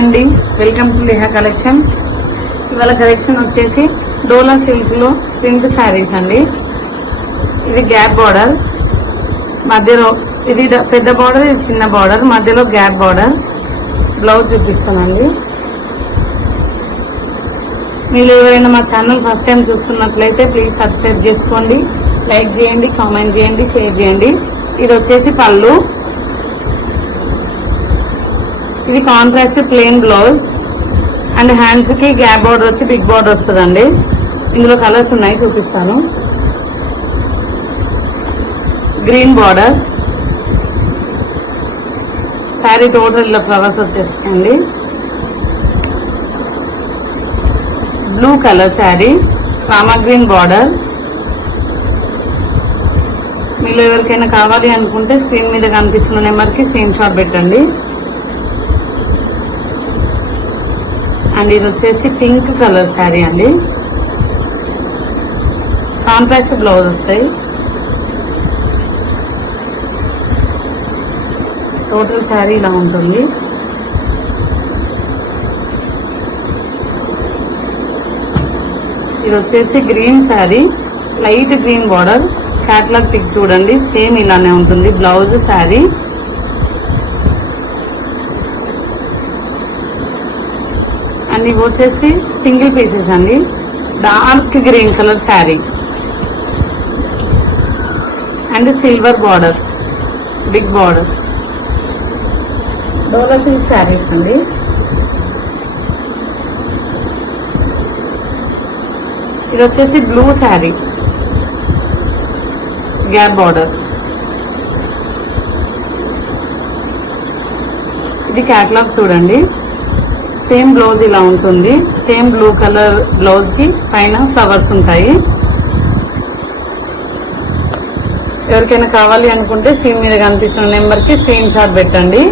అండి. Welcome to Leha collections ఇవాళ collection వచ్చేసి డోలా సిల్క్లో ప్రింట్ శారీస్ అండి. ఇది గ్యాప్ బార్డర్ మధ్యలో ఇది పెద్ద బార్డర్ ఇది చిన్న బార్డర్ మధ్యలో గ్యాప్ బార్డర్ బ్లౌజ్ చూపిస్తానండి మీరు ఎవరైనా మా ఛానల్ ఫస్ట్ టైం చూస్తున్నట్లయితే ప్లీజ్ సబ్స్క్రైబ్ చేసుకోండి. లైక్ చేయండి కామెంట్ చేయండి షేర్ చేయండి. ఇది వచ్చేసి పళ్ళు. ఇది కాంట్రాస్ట్ ప్లెయిన్ బ్లౌజ్ అండ్ హ్యాండ్స్కి గ్యాప్ బార్డర్ వచ్చి బిగ్ బార్డర్ వస్తుందండి. ఇందులో కలర్స్ ఉన్నాయి చూపిస్తాను. గ్రీన్ బార్డర్ శారీ టోటల్ ఇలా ఫ్లవర్స్ వచ్చేస్తాయండి. Blue colour sari Rama green border మీలో ఎవరికైనా కావాలి అనుకుంటే స్క్రీన్ మీద కనిపిస్తున్న నెంబర్కి స్క్రీన్ షాట్ పెట్టండి. అండ్ ఇది వచ్చేసి పింక్ కలర్ శారీ అండి. కాంట్రాస్ట్ బ్లౌజ్ వస్తాయి. టోటల్ శారీ ఇలా ఉంటుంది. ఇది వచ్చేసి green sari light green border catalogue pic చూడండి సేమ్ ఇలానే ఉంటుంది బ్లౌజ్ శారీ. అండ్ ఇవి వచ్చేసి సింగిల్ పీసెస్ అండి. Dark green colour sari. And silver border. Big border. Dola silk saris అండి. ఇది వచ్చేసి బ్లూ శారీ. Gap border. ఇది క్యాటలాగ్ చూడండి. సేమ్ బ్లౌజ్ ఇలా ఉంటుంది. సేమ్ బ్లూ కలర్ బ్లౌజ్కి పైన ఫ్లవర్స్ ఉంటాయి. ఎవరికైనా కావాలి అనుకుంటే స్క్రీన్ మీద కనిపిస్తున్న నెంబర్కి స్క్రీన్ షాట్ పెట్టండి.